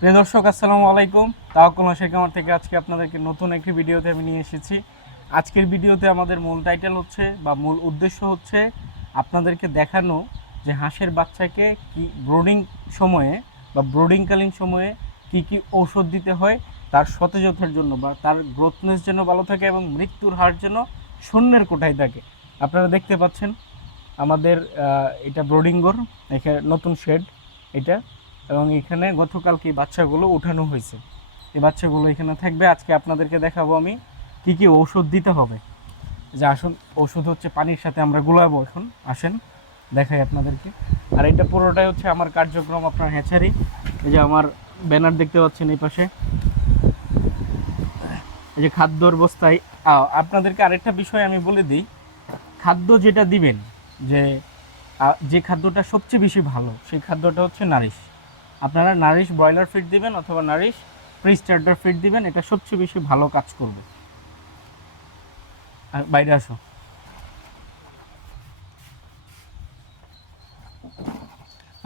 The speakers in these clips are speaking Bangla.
প্রিয় দর্শক, আসসালামু আলাইকুম। তাওয়াক্কুল শেখ আমার থেকে আজকে আপনাদেরকে নতুন একটি ভিডিওতে আমি নিয়ে এসেছি। আজকের ভিডিওতে আমাদের মূল টাইটেল হচ্ছে বা মূল উদ্দেশ্য হচ্ছে আপনাদেরকে দেখানো যে হাঁসের বাচ্চাকে কি ব্রোডিং সময়ে বা ব্রোডিংকালীন সময়ে কি কি ঔষধ দিতে হয় তার সতেজতার জন্য বা তার গ্রোথনেস যেন ভালো থাকে এবং মৃত্যুর হার যেন শূন্যের কোঠায় থাকে। আপনারা দেখতে পাচ্ছেন আমাদের এটা ব্রোডিং ঘর, এখানে নতুন শেড এটা, এবং এখানে গতকালকে বাচ্চাগুলো উঠানো হয়েছে। এই বাচ্চাগুলো এখানে থাকবে। আজকে আপনাদেরকে দেখাবো আমি কি কি ঔষধ দিতে হবে। যে আসুন, ওষুধ হচ্ছে পানির সাথে আমরা গুলাবো। এখন আসেন দেখাই আপনাদেরকে। আর এটা পুরোটাই হচ্ছে আমার কার্যক্রম, আপনার হ্যাচারি। এই যে আমার ব্যানার দেখতে পাচ্ছেন এই পাশে, এই যে খাদ্যর বস্তায়। আপনাদেরকে আরেকটা বিষয় আমি বলে দিই, খাদ্য যেটা দিবেন, যে যে খাদ্যটা সবচেয়ে বেশি ভালো সেই খাদ্যটা হচ্ছে নারিশ। আপনারা নারিশ ব্রয়লার ফিড দিবেন অথবা নারিশ প্রি স্টার্টার ফিড দিবেন, এটা সবচেয়ে বেশি ভালো কাজ করবে। আর বাইরে আসো।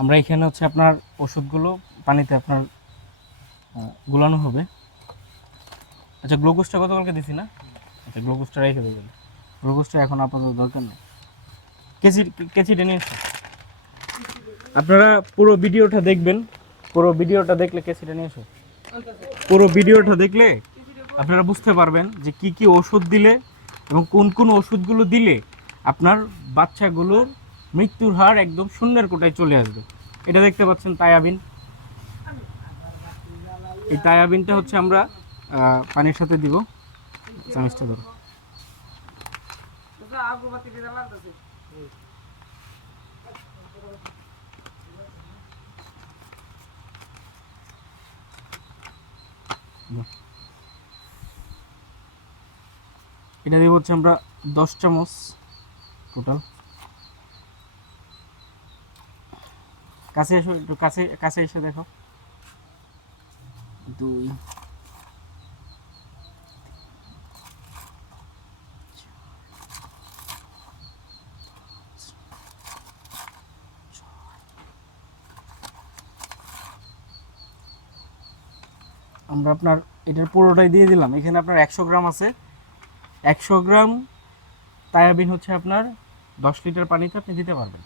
আমরা এখানে হচ্ছে আপনার ওষুধগুলো পানিতে আপনার গুলানো হবে। আচ্ছা, গ্লুকোজটা গতকালকে দিছি না? আচ্ছা, গ্লুকোজটা রেখে দেবেন। গ্লুকোজটা এখন আপাতত দরকার নেই। কেচি কেচিটা নিয়ে এসো। আপনারা পুরো ভিডিওটা দেখবেন। পুরো ভিডিওটা দেখলে কেচিটা নিয়ে এসো। পুরো ভিডিওটা দেখলে আপনারা বুঝতে পারবেন যে কি কি ওষুধ দিলে এবং কোন কোন ওষুধগুলো দিলে আপনার বাচ্চাগুলোর মৃত্যুর হার একদম শূন্যের কোটায় চলে আসবে। এটা দেখতে পাচ্ছেন তায়াবিন। এই তায়াবিনটা হচ্ছে আমরা পানির সাথে দিব। চামিচটা ধরো। এটা দিব হচ্ছে আমরা 10 চামচ টোটাল। কাছে এসো, একটু কাছে কাছে এসে দেখো। 2, আমরা আপনার এটার পুরোটাই দিয়ে দিলাম। এখানে আপনার 100 গ্রাম আছে। 100 গ্রাম তায়াবিন হচ্ছে আপনার 10 লিটার পানিতে আপনি দিতে পারবেন।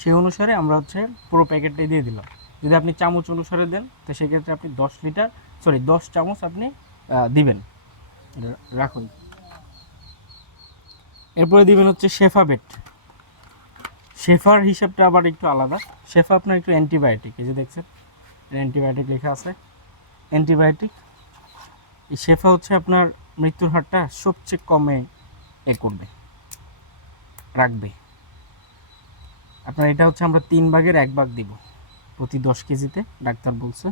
সেই অনুসারে আমরা হচ্ছে পুরো প্যাকেটটাই দিয়ে দিলাম। যদি আপনি চামচ অনুসারে দেন তো সেক্ষেত্রে আপনি 10 চামচ আপনি দিবেন। রাখুন। এরপরে দিবেন হচ্ছে শেফা বেট। শেফার হিসাবটা আবার একটু আলাদা। শেফা আপনার একটু অ্যান্টিবায়োটিক, এই যে দেখছেন অ্যান্টিবায়োটিক লেখা আছে, অ্যান্টিবায়োটিক। এই শেফা হচ্ছে আপনার মৃত্যুর হারটা সবচেয়ে কমে করবে, রাখবে। আপনার এটা হচ্ছে আমরা 3 ভাগের 1 ভাগ দিব প্রতি 10 কেজিতে। ডাক্তার বলছে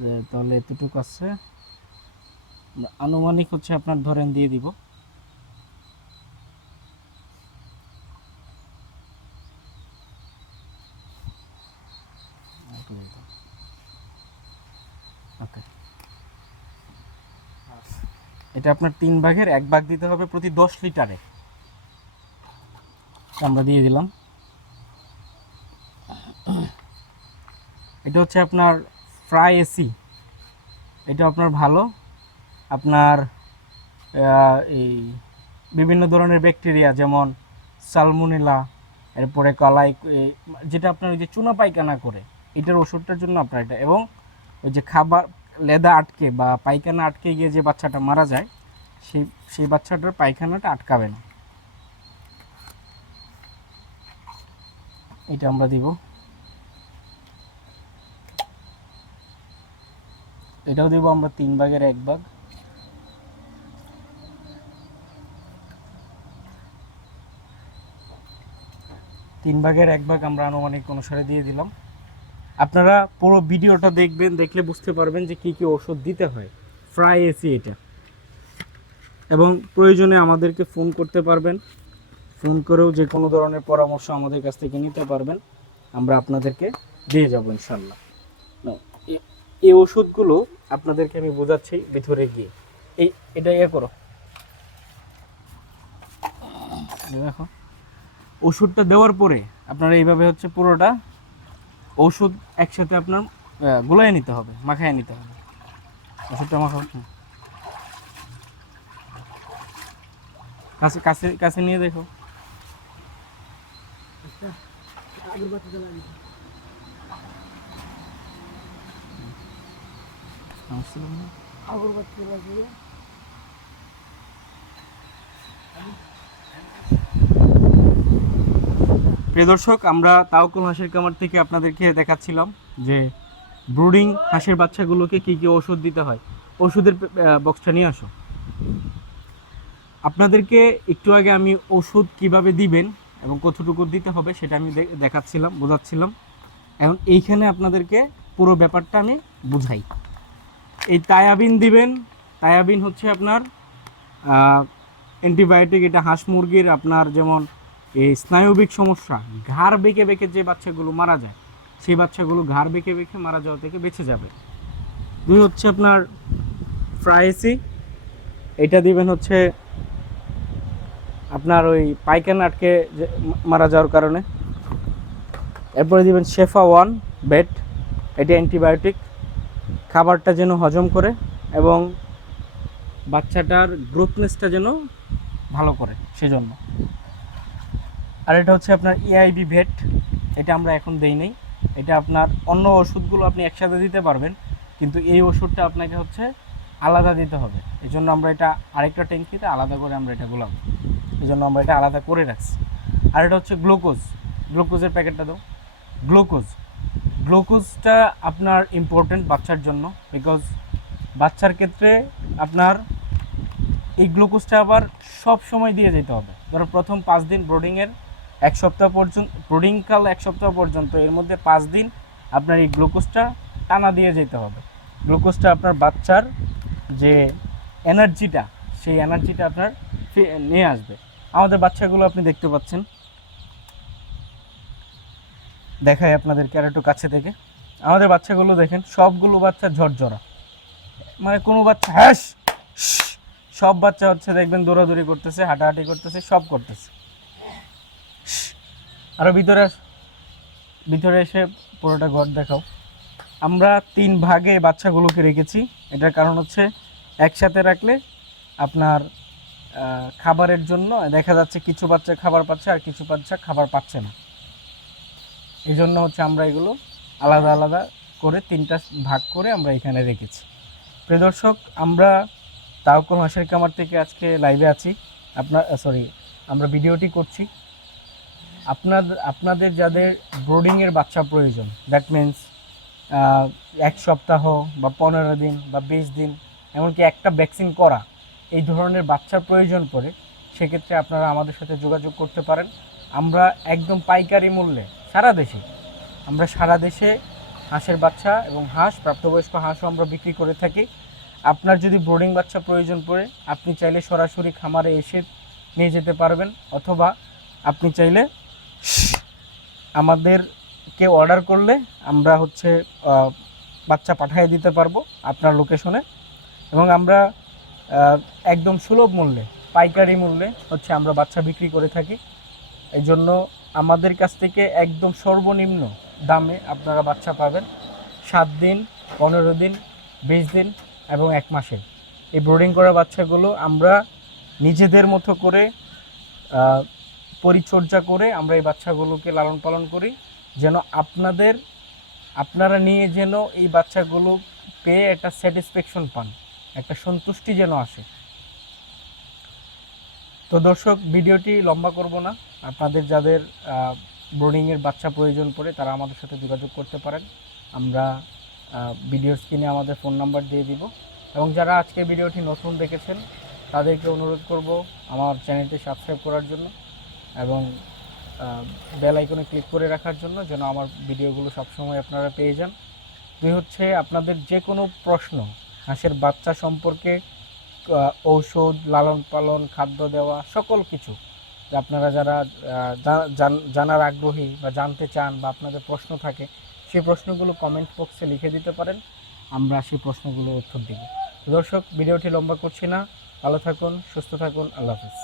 যে তাহলে এতটুকু আছে, আনুমানিক হচ্ছে আপনার ধরেন দিয়ে দিব ওকে। এটা আপনার 3 ভাগের 1 ভাগ দিতে হবে প্রতি 10 লিটারে। আমরা দিয়ে দিলাম। এটা হচ্ছে আপনার ফ্রাই এসি। এটা আপনার ভালো, আপনার এই বিভিন্ন ধরনের ব্যাকটেরিয়া যেমন সালমোনেলা, এরপরে কালাই, যেটা আপনার ওই যে চুনা পায়খানা করে, এটার ওষুধটার জন্য আপনার এটা। এবং ওই যে খাবার লেদা আটকে বা পায়খানা আটকে গিয়ে যে বাচ্চাটা মারা যায়, সেই সেই বাচ্চাটার পায়খানাটা আটকাবে না। এটা আমরা দিব। এটাও দিব আমরা 3 ভাগের 1 ভাগ। তিন ভাগের 1 ভাগ আমরা আনুমানিক অনুসারে দিয়ে দিলাম। আপনারা পুরো ভিডিওটা দেখবেন, দেখলে বুঝতে পারবেন যে কী কী ওষুধ দিতে হয়। ফ্রাই এসি এটা। এবং প্রয়োজনে আমাদেরকে ফোন করতে পারবেন, ফোন করেও যে কোনো ধরনের পরামর্শ আমাদের কাছ থেকে নিতে পারবেন, আমরা আপনাদেরকে দিয়ে যাব ইনশাল্লাহ। এই ওষুধগুলো আপনাদেরকে আমি বোঝাচ্ছি ভিতরে গিয়ে। এটা করো, দেখো। ওষুধটা দেওয়ার পরে আপনারা এইভাবে হচ্ছে পুরোটা ওষুধ একসাথে আপনার গুলাই নিতে হবে, মাখায় নিতে হবে। ওষুধটা মাখাও। কাছে কাছে কাছে নিয়ে দেখো। প্রিয় দর্শক, আমরা তাওকুল হাঁসের খামার থেকে আপনাদেরকে দেখাচ্ছিলাম যে ব্রুডিং হাঁসের বাচ্চাগুলোকে কী কী ওষুধ দিতে হয়। ওষুধের বক্সটা নিয়ে আসো। আপনাদেরকে একটু আগে আমি ওষুধ কিভাবে দিবেন এবং কতটুকু দিতে হবে সেটা আমি দেখাচ্ছিলাম, বোঝাচ্ছিলাম। এখন এইখানে আপনাদেরকে পুরো ব্যাপারটা আমি বুঝাই। এই তায়াবিন দিবেন। তায়াবিন হচ্ছে আপনার অ্যান্টিবায়োটিক। এটা হাঁস মুরগির আপনার যেমন এই স্নায়বিক সমস্যা, ঘাড় বেঁকে বেঁকে যে বাচ্চাগুলো মারা যায়, সেই বাচ্চাগুলো ঘাড় বেঁকে বেঁকে মারা যাওয়া থেকে বেঁচে যাবে। দুই হচ্ছে আপনার ফ্রাইসি, এটা দিবেন হচ্ছে আপনার ওই পায়খানা আটকে মারা যাওয়ার কারণে। এরপরে দিবেন শেফা ওয়ান বেড, এটি অ্যান্টিবায়োটিক, খাবারটা যেন হজম করে এবং বাচ্চাটার গ্রোথনেসটা যেন ভালো করে সেজন্য। আর এটা হচ্ছে আপনার EIB ভেট, এটা আমরা এখন দেই নাই। এটা আপনার অন্য ওষুধগুলো আপনি একসাথে দিতে পারবেন, কিন্তু এই ওষুধটা আপনাকে হচ্ছে আলাদা দিতে হবে। এই জন্য আমরা এটা আরেকটা ট্যাঙ্কিতে আলাদা করে আমরা এটা গোলাম, এই জন্য আমরা এটা আলাদা করে রাখছি। আর এটা হচ্ছে গ্লুকোজ, গ্লুকোজের প্যাকেটটা দাও। গ্লুকোজটা আপনার ইম্পর্টেন্ট বাচ্চার জন্য, বিকজ বাচ্চার ক্ষেত্রে আপনার এই গ্লুকোজটা আবার সব সময় দিয়ে যেতে হবে। ধরো প্রথম 5 দিন ব্রোডিংয়ের 1 সপ্তাহ পর্যন্ত, ব্রোডিংকাল 1 সপ্তাহ পর্যন্ত, এর মধ্যে 5 দিন আপনার এই গ্লুকোজটা টানা দিয়ে যেতে হবে। গ্লুকোজটা আপনার বাচ্চার যে এনার্জিটা, সেই এনার্জিটা আপনার নিয়ে আসবে। আমাদের বাচ্চাগুলো আপনি দেখতে পাচ্ছেন, দেখাই আপনাদেরকে আর একটু কাছে থেকে। আমাদের বাচ্চাগুলো দেখেন, সবগুলো বাচ্চা ঝরঝরা, মানে কোনো বাচ্চা হ্যাস, সব বাচ্চা হচ্ছে দেখবেন দৌড়াদৌড়ি করতেছে, হাঁটাহাঁটি করতেছে, সব করতেছে। আরও ভিতরে এসে পুরোটা ঘর দেখাও। আমরা 3 ভাগে বাচ্চাগুলোকে রেখেছি। এটার কারণ হচ্ছে একসাথে রাখলে আপনার খাবারের জন্য দেখা যাচ্ছে কিছু বাচ্চা খাবার পাচ্ছে আর কিছু বাচ্চা খাবার পাচ্ছে না। এই জন্য হচ্ছে আমরা এগুলো আলাদা আলাদা করে 3টা ভাগ করে আমরা এখানে রেখেছি। প্রিয় দর্শক, আমরা তাওকুল হাঁসের খামার থেকে আজকে লাইভে আছি। আমরা ভিডিওটি করছি। আপনাদের যাদের ব্রোডিংয়ের বাচ্চা প্রয়োজন, দ্যাট মিন্স 1 সপ্তাহ বা 15 দিন বা 20 দিন, এমনকি একটা ভ্যাকসিন করা, এই ধরনের বাচ্চার প্রয়োজন পড়ে, সেক্ষেত্রে আপনারা আমাদের সাথে যোগাযোগ করতে পারেন। আমরা একদম পাইকারি মূল্যে সারা দেশে হাঁসের বাচ্চা এবং প্রাপ্তবয়স্ক হাঁসও আমরা বিক্রি করে থাকি। আপনার যদি ব্রোডিং বাচ্চা প্রয়োজন পড়ে, আপনি চাইলে সরাসরি খামারে এসে নিয়ে যেতে পারবেন, অথবা আপনি চাইলে আমাদেরকে অর্ডার করলে আমরা হচ্ছে বাচ্চা পাঠিয়ে দিতে পারবো আপনার লোকেশনে। এবং আমরা একদম সুলভ মূল্যে, পাইকারি মূল্যে হচ্ছে আমরা বাচ্চা বিক্রি করে থাকি। এই জন্য আমাদের কাছ থেকে একদম সর্বনিম্ন দামে আপনারা বাচ্চা পাবেন। 7 দিন, 15 দিন, 20 দিন এবং 1 মাসের এই ব্রোডিং করা বাচ্চাগুলো আমরা নিজেদের মতো করে পরিচর্যা করে আমরা এই বাচ্চাগুলোকে লালন পালন করি, যেন আপনারা নিয়ে যেন এই বাচ্চাগুলো পেয়ে একটা স্যাটিসফ্যাকশন পান, একটা সন্তুষ্টি যেন আসে। তো দর্শক, ভিডিওটি লম্বা করব না। আপনাদের যাদের ব্রোডিংয়ের বাচ্চা প্রয়োজন পড়ে তারা আমাদের সাথে যোগাযোগ করতে পারেন। আমরা ভিডিওর স্ক্রিনে আমাদের ফোন নাম্বার দিয়ে দিব। এবং যারা আজকে ভিডিওটি নতুন দেখেছেন তাদেরকে অনুরোধ করব আমার চ্যানেলটি সাবস্ক্রাইব করার জন্য এবং বেল আইকনে ক্লিক করে রাখার জন্য, যেন আমার ভিডিওগুলো সবসময় আপনারা পেয়ে যান। দুই হচ্ছে, আপনাদের যে কোনো প্রশ্ন হাঁসের বাচ্চা সম্পর্কে, ঔষধ, লালন পালন, খাদ্য দেওয়া, সকল কিছু আপনারা যারা জানার আগ্রহী বা জানতে চান বা আপনাদের প্রশ্ন থাকে, সেই প্রশ্নগুলো কমেন্ট বক্সে লিখে দিতে পারেন, আমরা সেই প্রশ্নগুলোর উত্তর দেব। দর্শক, ভিডিওটি লম্বা করছি না, ভালো থাকুন, সুস্থ থাকুন, আল্লাহ হাফেজ।